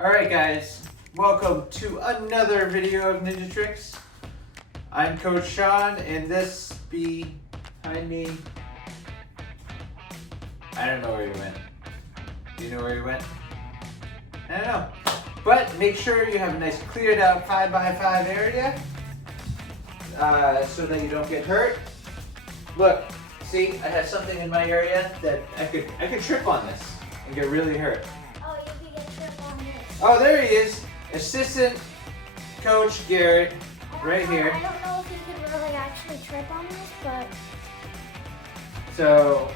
Alright guys, welcome to another video of Ninja Tricks. I'm Coach Shawn, and this behind me, I don't know where he went. Do you know where he went? I don't know. But make sure you have a nice cleared out 5x5 area so that you don't get hurt. Look, see, I have something in my area that I could trip on this and get really hurt. Oh, there he is, Assistant Coach Garrett, right here. I don't know if you could really actually trip on this, but... So,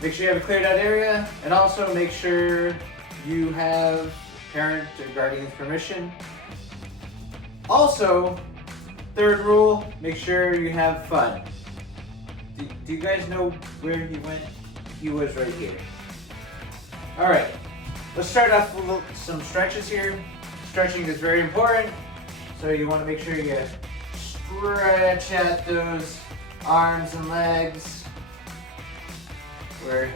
make sure you have a cleared out area, and also make sure you have parent or guardian's permission. Also, third rule, make sure you have fun. Do you guys know where he went? He was right here. All right. Let's start off with some stretches here. Stretching is very important, so you want to make sure you stretch out those arms and legs. We're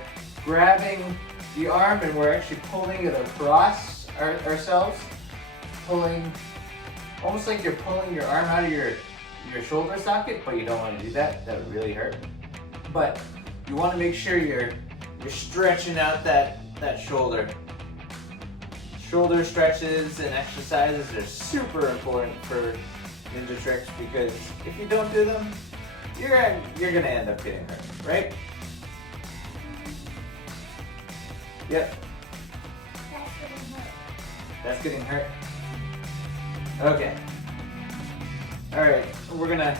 grabbing the arm and we're actually pulling it across ourselves. Pulling, almost like you're pulling your arm out of your shoulder socket, but you don't want to do that. That would really hurt. But you want to make sure you're stretching out that shoulder. Shoulder stretches and exercises are super important for Ninja Tricks because if you don't do them, you're gonna end up getting hurt, right? Yep. That's getting hurt. Okay. All right. We're gonna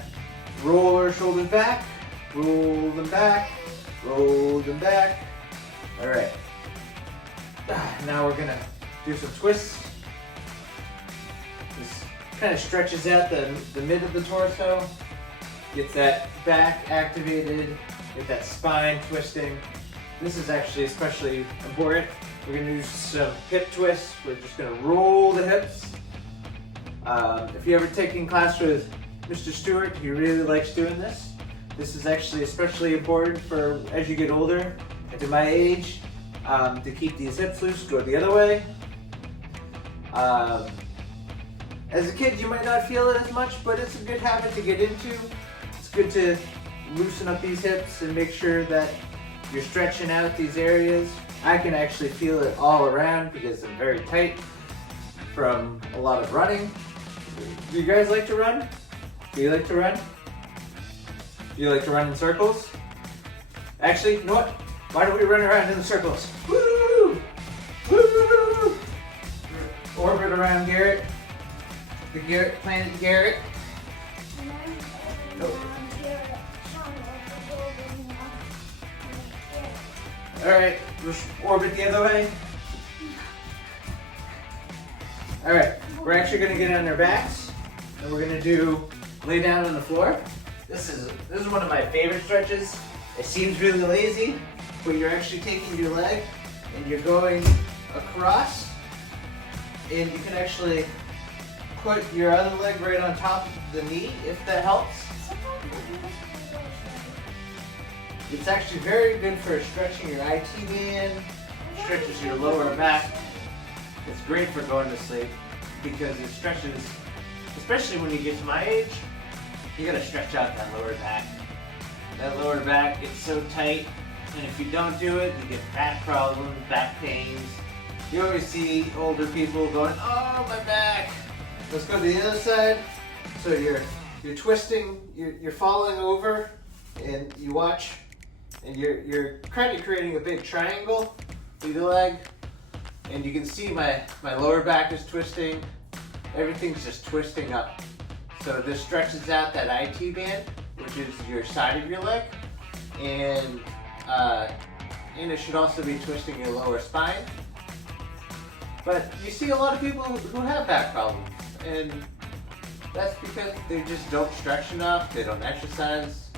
roll our shoulders back, roll them back, roll them back. All right. Now we're gonna do some twists. This kind of stretches out the mid of the torso, gets that back activated, get that spine twisting. This is actually especially important. We're gonna do some hip twists. We're just gonna roll the hips. If you ever taken class with Mr. Stewart, he really likes doing this. This is actually especially important for as you get older, and to my age, to keep these hips loose, go the other way. As a kid, you might not feel it as much, but it's a good habit to get into. It's good to loosen up these hips and make sure that you're stretching out these areas. I can actually feel it all around because I'm very tight from a lot of running. Do you guys like to run? Do you like to run? Do you like to run in circles? Actually, you know what? Why don't we run around in circles? Woo! Woo! Orbit around Garrett. The Garrett, planet Garrett. Alright, let's orbit the other way. Alright, we're actually going to get on our backs and we're going to lay down on the floor. This is one of my favorite stretches. It seems really lazy, but you're actually taking your leg and you're going across, and you can actually put your other leg right on top of the knee if that helps. It's actually very good for stretching your IT band, stretches your lower back. It's great for going to sleep because it stretches, especially when you get to my age, you gotta stretch out that lower back. That lower back gets so tight, and if you don't do it, you get back problems, back pains. You always see older people going, oh, my back. Let's go to the other side. So you're twisting, you're falling over, and you watch, and you're kind of creating a big triangle with your leg, and you can see my lower back is twisting. Everything's just twisting up. So this stretches out that IT band, which is your side of your leg, and it should also be twisting your lower spine. But you see a lot of people who have back problems, and that's because they just don't stretch enough, they don't exercise.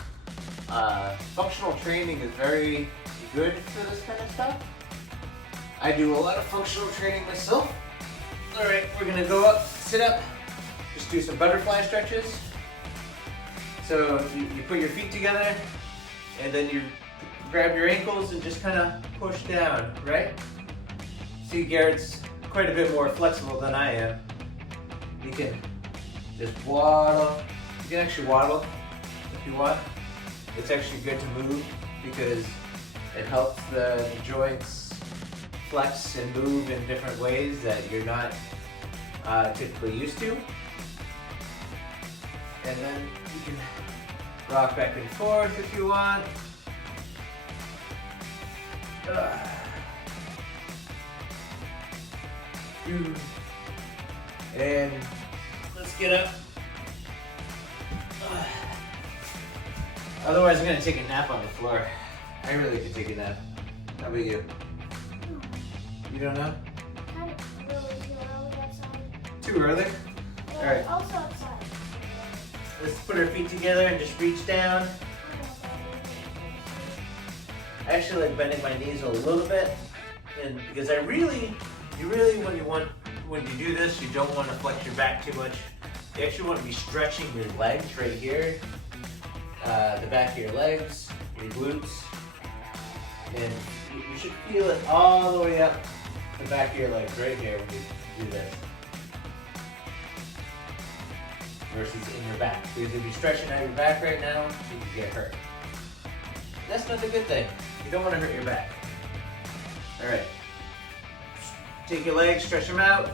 Functional training is very good for this kind of stuff. I do a lot of functional training myself. All right, we're gonna go up, sit up, just do some butterfly stretches. So you put your feet together, and then you grab your ankles and just kind of push down, right? See Garrett's quite a bit more flexible than I am, you can just waddle. You can actually waddle if you want. It's actually good to move because it helps the joints flex and move in different ways that you're not typically used to. And then you can rock back and forth if you want. And let's get up. Otherwise, I'm gonna take a nap on the floor. I really could take a nap. How about you? You don't know? Kind of really too early outside. Too early? Yeah, All right. Also outside. Let's put our feet together and just reach down. I actually like bending my knees a little bit, and because you really, when you do this, you don't want to flex your back too much. You actually want to be stretching your legs right here, the back of your legs, your glutes, and you should feel it all the way up the back of your legs right here when you do this. Versus in your back. Because if you're stretching out your back right now, you can get hurt. That's not a good thing. You don't want to hurt your back. All right. Take your legs, stretch them out.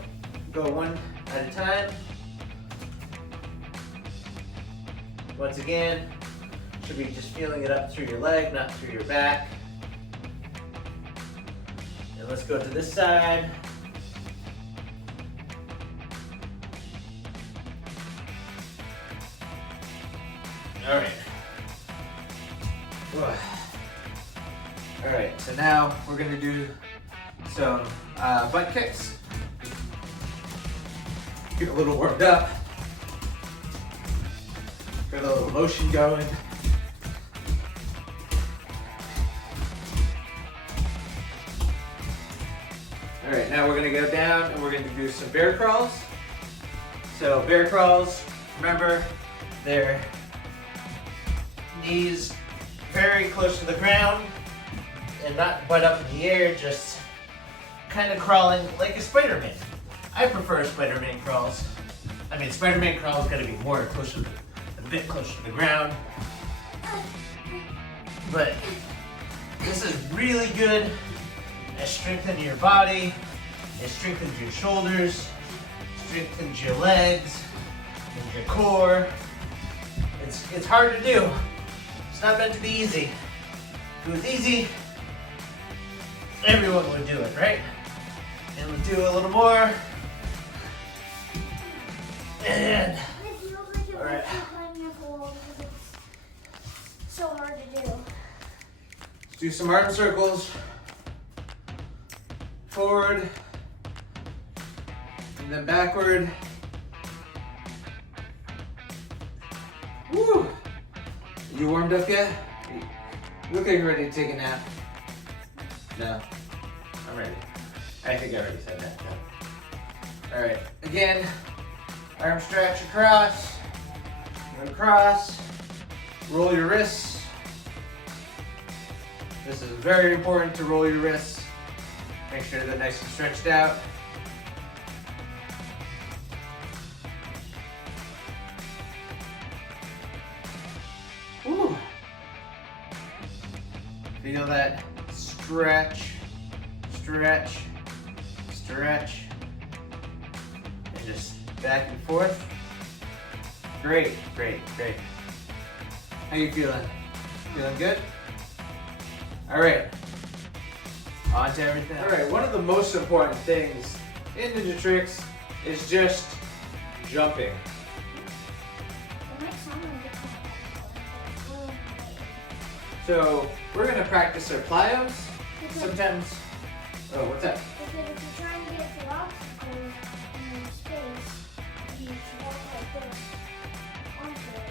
Go one at a time. Once again, should be just feeling it up through your leg, not through your back. And let's go to this side. All right. All right, so now we're gonna do some butt kicks. Get a little warmed up. Got a little motion going. All right, now we're gonna go down and we're gonna do some bear crawls. So bear crawls, remember, they're knees very close to the ground and not butt up in the air, just kind of crawling like a Spider-Man. I prefer Spider-Man crawls. I mean, Spider-Man crawls gotta be more closer, a bit closer to the ground. But this is really good at strengthening your body. It strengthens your shoulders, strengthens your legs, and your core. It's hard to do. It's not meant to be easy. If it was easy, everyone would do it, right? And we'll do a little more. And all right. So hard to do. Let's do some arm circles. Forward. And then backward. Woo! You warmed up yet? You look like you're ready to take a nap. No. I'm ready. I think I already said that. No. All right. Again, arm stretch across. And across. Roll your wrists. This is very important to roll your wrists. Make sure they're nice and stretched out. Woo. Feel that stretch, stretch, stretch, and just back and forth. Great, great, great. How you feeling? Feeling good? All right. On to everything. All right, one of the most important things in Ninja Trix is just jumping. It might sound like it's So we're gonna practice our plyos. Sometimes, oh, what's that? Because if you're trying to get to obstacles in space, and you walk like this onto it,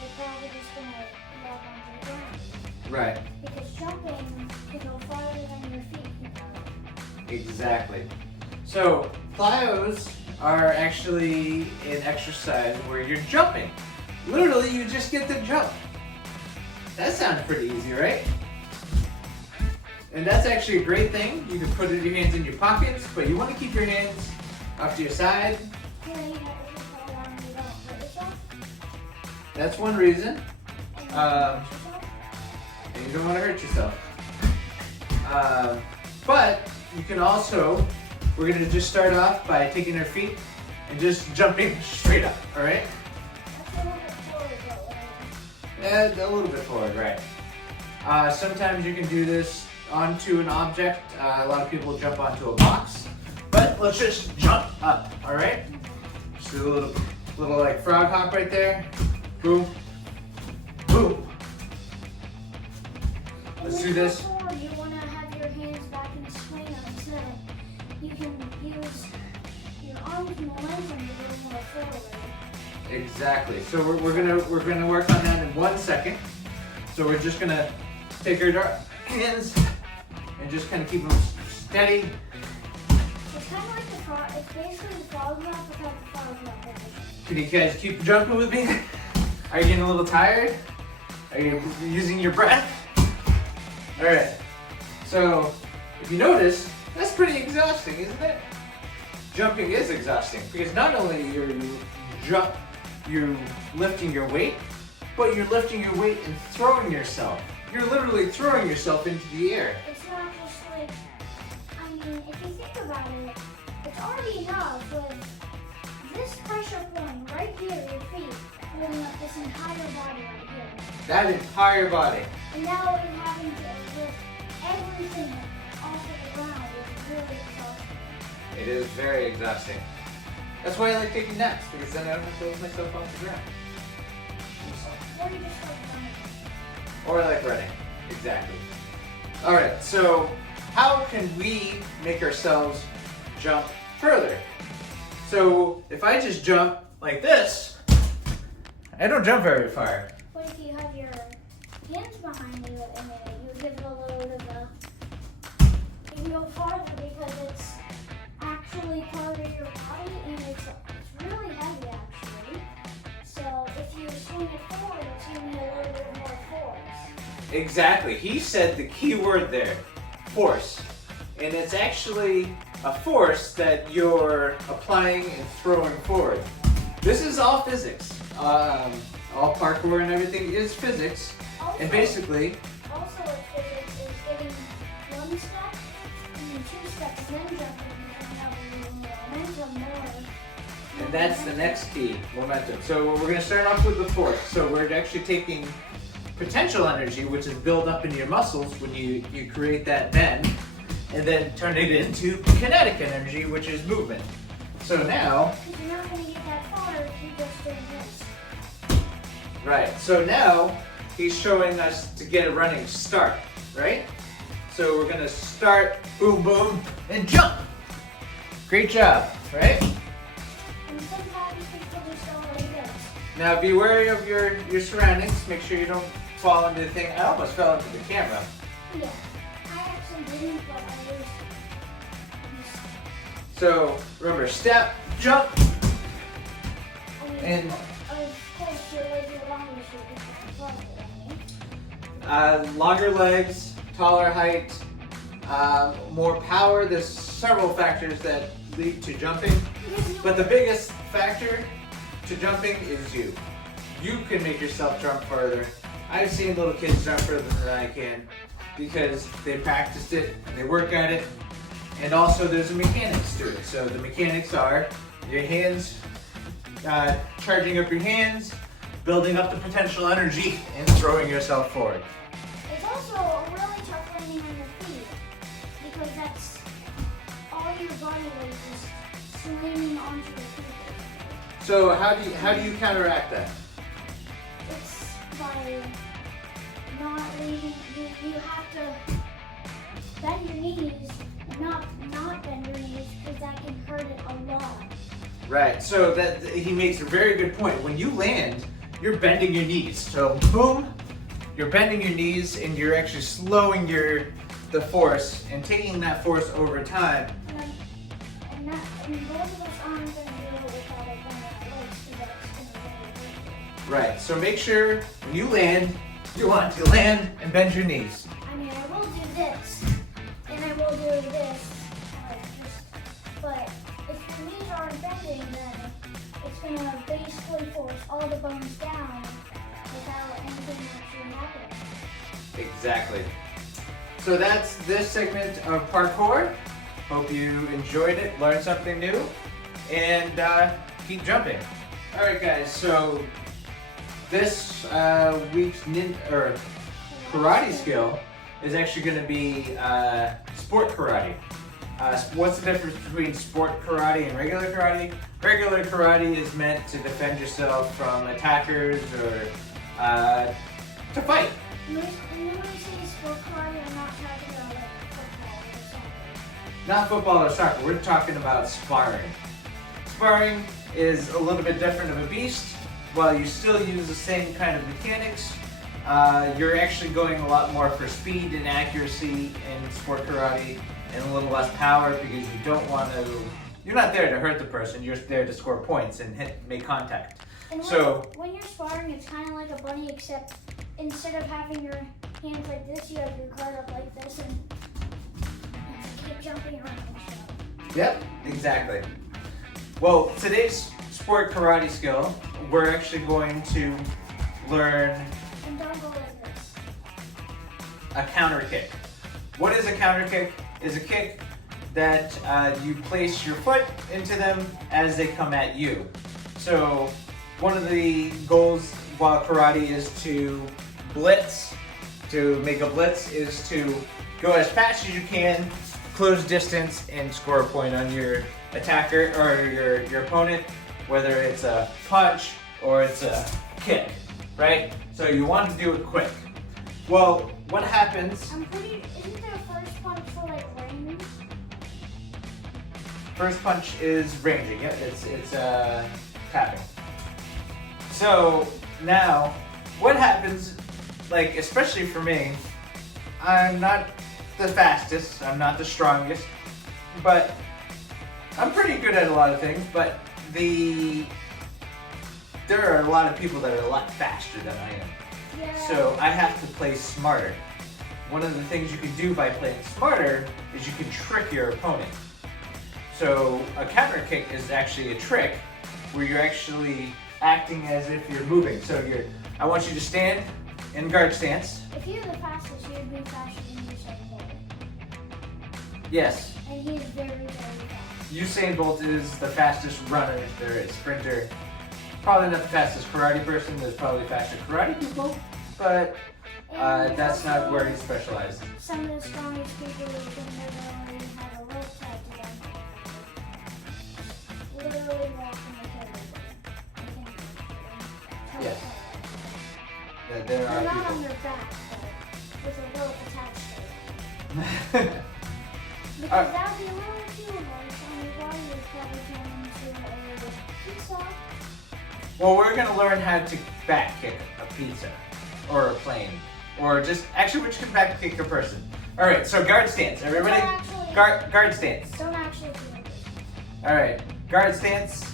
you're probably just gonna walk onto the ground. Right. Because jumping can go farther than your feet can go. Exactly. So plyos are actually an exercise where you're jumping. Literally, you just get to jump. That sounds pretty easy, right? And that's actually a great thing. You can put your hands in your pockets, but you want to keep your hands off to your side. That's one reason. And you don't want to hurt yourself. But you can also, we're going to just start off by taking our feet and just jumping straight up, all right? A little bit forward, right. Sometimes you can do this onto an object. A lot of people jump onto a box. But let's just jump up, all right? Just do a little like frog hop right there. Boom, boom. Let's do this. You want to have your hands back in the swing instead. You can use your arms momentum to move more forward. Exactly. So we're gonna work on that in 1 second. So we're just gonna take our hands and just kind of keep them steady. It's kind of like the frog. It's basically the frog hop without the frog hop. Can you guys keep jumping with me? Are you getting a little tired? Are you using your breath? All right. So if you notice, that's pretty exhausting, isn't it? Jumping is exhausting because not only you're lifting your weight, but you're lifting your weight and throwing yourself. You're literally throwing yourself into the air. It's not just like, I mean, if you think about it, it's already enough with this pressure point right here, your feet, holding up this entire body right here. That entire body. And now you're having to lift everything off of the ground. It's really exhausting. It is very exhausting. That's why I like taking naps, because then I don't have to lift myself off the ground. Or you just like running. Or I like running. Exactly. All right, so how can we make ourselves jump further? So if I just jump like this, I don't jump very far. But if you have your hands behind you and then you give it a load of you can go farther because it's actually part of your body and it's really heavy actually. So if you swing it forward, it's giving you a little bit more force. Exactly. He said the key word there, force. And it's actually a force that you're applying and throwing forward. This is all physics. All parkour and everything is physics. And basically, Also with physics is getting one step and then 2 steps and then jumping and having momentum more. and that's the next key, momentum. So we're going to start off with the force. So we're actually taking potential energy, which is built up in your muscles when you create that bend, and then turn it into kinetic energy, which is movement. So now, Because you're not going to get that far if you just do this. right, so now he's showing us to get a running start, right? So we're going to start, boom, boom, and jump. Great job, right? And sometimes people just go like this. Now be wary of your surroundings. Make sure you don't fall into the thing. I almost fell into the camera. Yeah. I actually didn't, but I was. So remember, step, jump, and Of course, your legs are longer, so you can longer legs, taller height, more power. There's several factors that lead to jumping, but the biggest factor to jumping is you. You can make yourself jump further. I've seen little kids jump further than I can because they practiced it and they work at it. And also there's mechanics to it. So the mechanics are your hands, charging up your hands, building up the potential energy, and throwing yourself forward. It's also a really tough landing on your feet because that's all your body weight is swinging onto your feet. So how do you counteract that? It's by not leaving. You have to bend your knees and not bend your knees because that can hurt it a lot. Right. So that he makes a very good point. When you land, you're bending your knees. So boom, you're bending your knees and you're actually slowing the force and taking that force over time. And both of us aren't going to do it without it bending our legs because that's going to be very Right. So make sure when you land, you want to land and bend your knees. I mean, I will do this. knees aren't bending, then it's going to basically force all the bones down without anything actually happening. Exactly. So that's this segment of parkour. Hope you enjoyed it, learned something new, and keep jumping. All right, guys. So this week's karate skill is actually going to be sport karate. What's the difference between sport karate and regular karate? Regular karate is meant to defend yourself from attackers or to fight. And when you say sport karate, I'm not talking about like football or soccer. Not football or soccer, we're talking about sparring. Sparring is a little bit different of a beast. While you still use the same kind of mechanics, you're actually going a lot more for speed and accuracy in sport karate and a little less power because you don't want to, you're not there to hurt the person, you're there to score points and make contact. And when you're sparring, it's kind of like a bunny, except instead of having your hands like this, you have your guard up like this and keep jumping around and stuff. Yep, exactly. Well, today's sport karate skill, we're actually going to learn And don't go like this. a counter kick. What is a counter kick? Is a kick that you place your foot into them as they come at you. So one of the goals while karate is to blitz. To make a blitz is to go as fast as you can, close distance, and score a point on your attacker or your opponent, whether it's a punch or it's a kick, right? So you want to do it quick. Well, what happens? Isn't there a first punch for like range? First punch is ranging. Yeah, it's tapping. So now, what happens? Like especially for me, I'm not the fastest. I'm not the strongest, but I'm pretty good at a lot of things. But there are a lot of people that are a lot faster than I am. Yeah. So I have to play smarter. One of the things you can do by playing smarter is you can trick your opponent. So a counter kick is actually a trick where you're actually acting as if you're moving. So I want you to stand in guard stance. If you're the fastest, you'd be faster than Usain Bolt. Yes. And he's very, very fast. Usain Bolt is the fastest runner there is, sprinter. Probably not the fastest karate person. There's probably faster karate people, but that's not where he specializes. Some of the strongest people can literally have a rope tied to them. Literally walking the table. Yes. Yeah, there They're are not people. on their back, but with a rope attached to it. Because that would be a little too hard, and your body would probably turn into a pizza. Well, we're gonna learn how to back kick a pizza, or a plane, or just actually we can back kick a person. All right, so guard stance, everybody. Guard stance. Don't actually do it. All right, guard stance.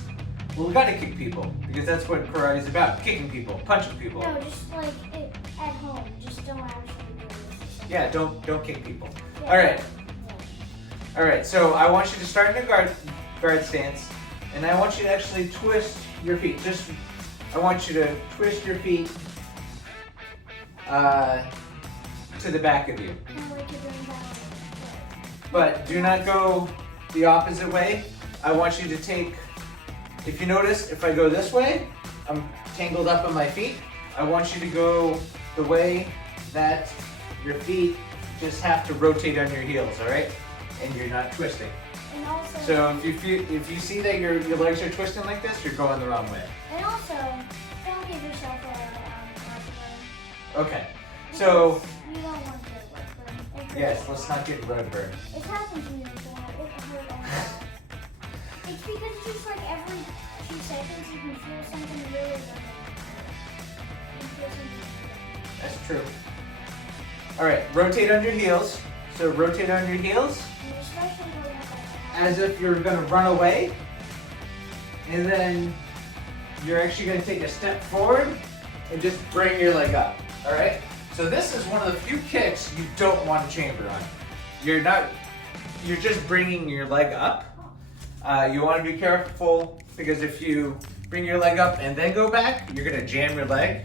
Well, we gotta kick people because that's what karate is about: kicking people, punching people. No, just like it at home. Just don't actually do this. Yeah, don't kick people. Yeah. All right. Yeah. All right. So I want you to start in a guard stance, and I want you to actually twist your feet. I want you to twist your feet to the back of you. Kind of like you're doing that. But do not go the opposite way. I want you to take, if you notice, if I go this way, I'm tangled up on my feet. I want you to go the way that your feet just have to rotate on your heels, all right? And you're not twisting. And also, So if you see that your legs are twisting like this, you're going the wrong way. and also, don't give yourself a heartburn. Okay. So You don't want to get heartburn. yes, let's not get road burn. It's happened to me before. It hurt a lot. It's because just like every 2 seconds you can feel something really burning. You feel something. That's true. All right, rotate on your heels. So rotate on your heels And especially when it's like as if you're gonna run away, and then you're actually gonna take a step forward and just bring your leg up. All right. So this is one of the few kicks you don't want to chamber on. You're just bringing your leg up. You want to be careful because if you bring your leg up and then go back, you're going to jam your leg.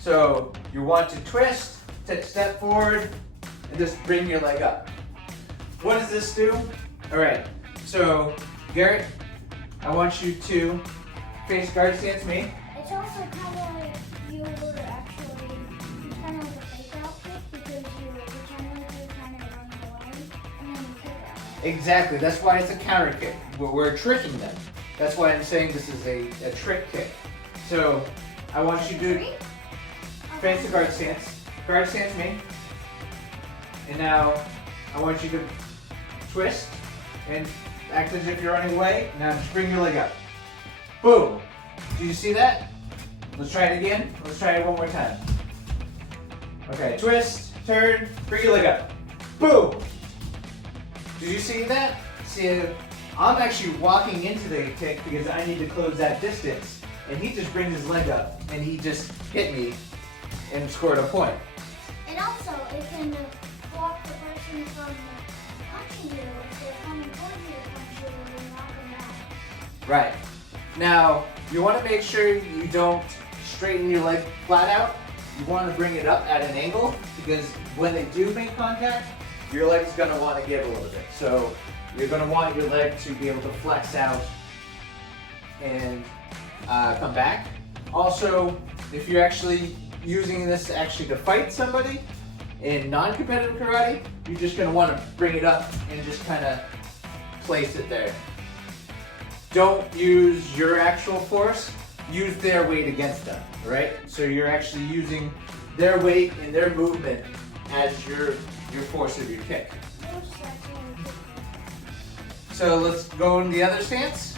So you want to twist, take a step forward, and just bring your leg up. What does this do? All right, so Garrett, I want you to face guard stance me. It's also kind of like you were actually kind of like a fake out kick because you're generally kind of running away and then you kick out. Exactly, that's why it's a counter kick. We're tricking them. That's why I'm saying this is a trick kick. So I want you to face the guard stance me. And now I want you to twist and act as if you're running away. Now just bring your leg up. Boom. Do you see that? Let's try it again. Let's try it one more time. Okay, twist, turn, bring your leg up. Boom. Did you see that? See, I'm actually walking into the kick because I need to close that distance. And he just brings his leg up and he just hit me and scored a point. And also, it can block the person from punching you if they're coming towards you to punch you and you knock them back. Right. Now, you want to make sure you don't straighten your leg flat out. You want to bring it up at an angle because when they do make contact, your leg's going to want to give a little bit. So you're going to want your leg to be able to flex out and come back. Also, if you're actually using this actually to fight somebody in non-competitive karate, you're just going to want to bring it up and just kind of place it there. Don't use your actual force, use their weight against them, right? So you're actually using their weight and their movement as your force of your kick. So let's go in the other stance.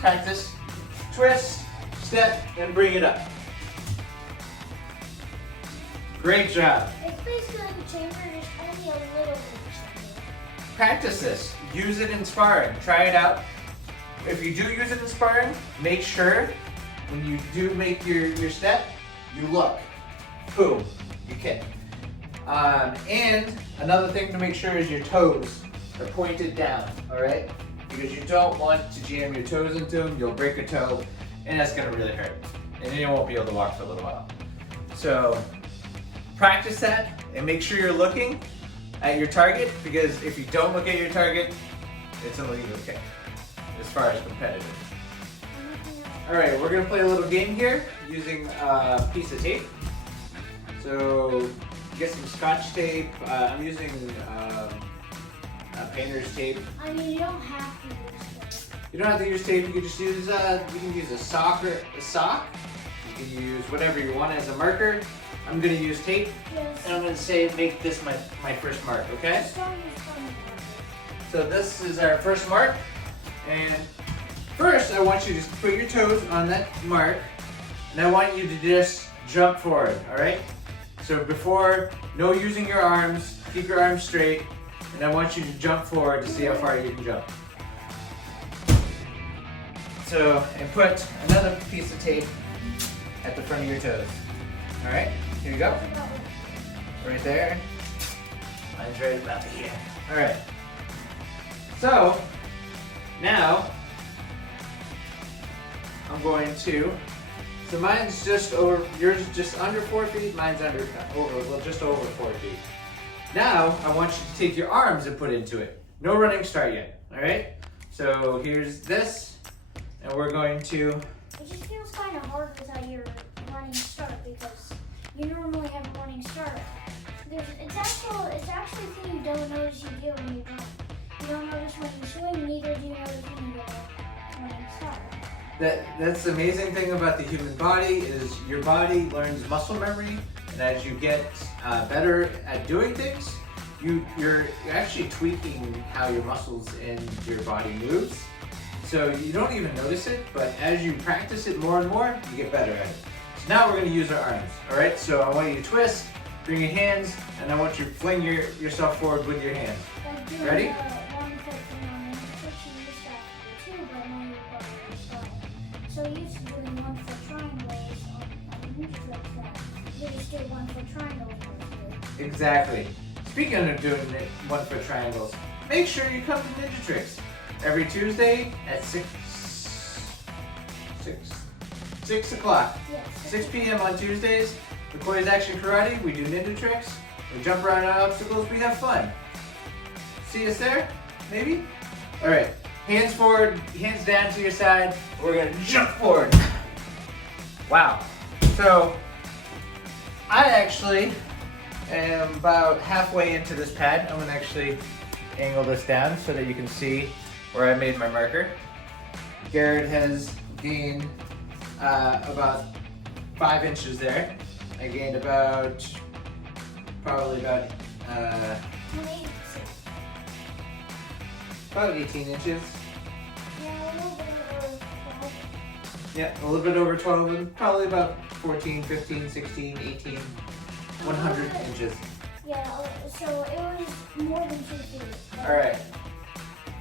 Practice, twist, step, and bring it up. Great job. It's basically like a chamber, just only a little bit. Practice this. Use it in sparring. Try it out. If you do use it in sparring, make sure when you do make your step, you look. Boom. You kick. And another thing to make sure is your toes are pointed down, all right? Because you don't want to jam your toes into them. You'll break a toe, and that's going to really hurt. And then you won't be able to walk for a little while. So practice that and make sure you're looking at your target, because if you don't look at your target, it's an illegal kick as far as competitive. All right, we're gonna play a little game here using a piece of tape. So get some Scotch tape. I'm using painter's tape. I mean, you don't have to use it. You don't have to use tape. You can just use you can use a sock. You can use whatever you want as a marker. I'm gonna use tape, Yes. and I'm gonna say make this my first mark. Okay. So this is our first mark, and first I want you to just put your toes on that mark, and I want you to just jump forward. All right. So before, no using your arms. Keep your arms straight, and I want you to jump forward to see how far you can jump. So, and put another piece of tape at the front of your toes. All right, here you go. Right there. Mine's right about here. All right. So, now, I'm going to, so mine's just over, yours is just under 4 feet, mine's just over 4 feet. Now, I want you to take your arms and put into it. No running start yet, all right? So here's this, and we're going to... It just feels kind of hard without your running start because you normally have a running start. It's actually a thing you don't notice you get when you jump. You don't notice when you swing, neither do you notice when you get a running start. That's the amazing thing about the human body is your body learns muscle memory, and as you get better at doing things, you're actually tweaking how your muscles and your body moves. So you don't even notice it, but as you practice it more and more, you get better at it. So now we're going to use our arms. All right. So I want you to twist, bring your hands, and I want you to fling yourself forward with your hands. Ready? One foot thing on one foot, you used to have to do two, but now you're going to start. So you used to doing 1 foot triangles on ninja tricks that you just do 1 foot triangles. Exactly. Speaking of doing 1 foot triangles, make sure you come to Ninja Tricks. every Tuesday at 6 o'clock. Yes. 6 p.m. on Tuesdays. MAKO's Action Karate. We do ninja tricks. We jump around on obstacles. We have fun. See us there? Maybe? Alright. Hands forward, hands down to your side. We're going to jump forward. Wow. So, I actually am about halfway into this pad. I'm going to actually angle this down so that you can see where I made my marker. Garrett has gained about 5 inches there. I gained probably about 18 inches. Yeah, Yeah, a a little bit over 12. little bit over 12 and probably about 14, 15, 16, 18, 100 inches. Yeah, so it was more than 2 feet. Alright,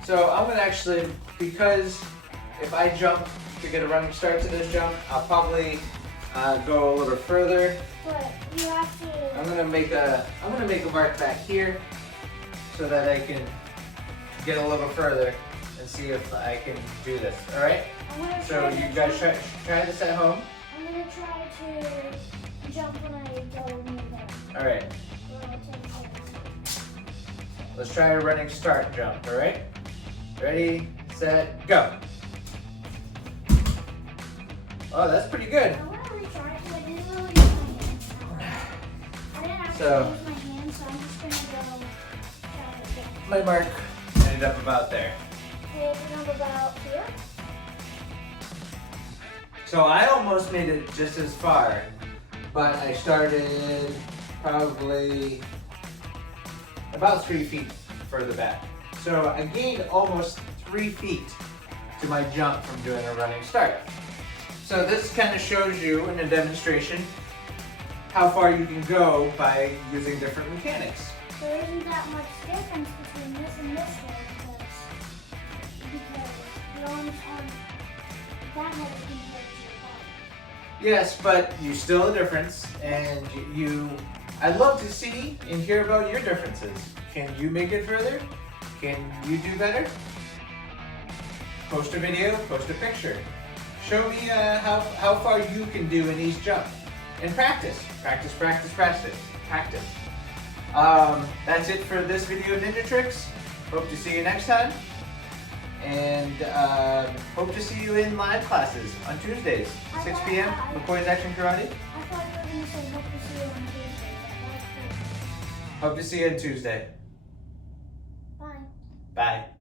so I'm gonna actually, because if I jump to get a running start to this jump, I'll probably go a little further. But you have to. I'm gonna make a mark back here so that I can get a little further and see if I can do this. Alright? So you guys try this at home. I'm gonna try to jump when I go near there. Alright. Let's try a running start jump, alright? Ready, set, go. Oh, that's pretty good. I want to retry because I didn't really use my hands. I didn't actually use my hands, so I'm just gonna go try it again. My mark ended up about there. Okay, it's up about here. So I almost made it just as far, but I started probably about 3 feet further back. So I gained almost 3 feet to my jump from doing a running start. So this kind of shows you in a demonstration how far you can go by using different mechanics. There isn't that much difference between this and this though, because your arms aren't that heavy compared to your body. Yes, but you still a difference, and I'd love to see and hear about your differences. Can you make it further? Can you do better? Post a video, post a picture. Show me how far you can do in each jump. And practice. Practice, practice, practice. Practice. That's it for this video, Ninja Tricks. Hope to see you next time. And hope to see you in live classes on Tuesdays, 6 p.m. MAKO's Action Karate. I thought you were going to say hope to see you on Tuesday. Hope to see you on Tuesday. Bye. Bye.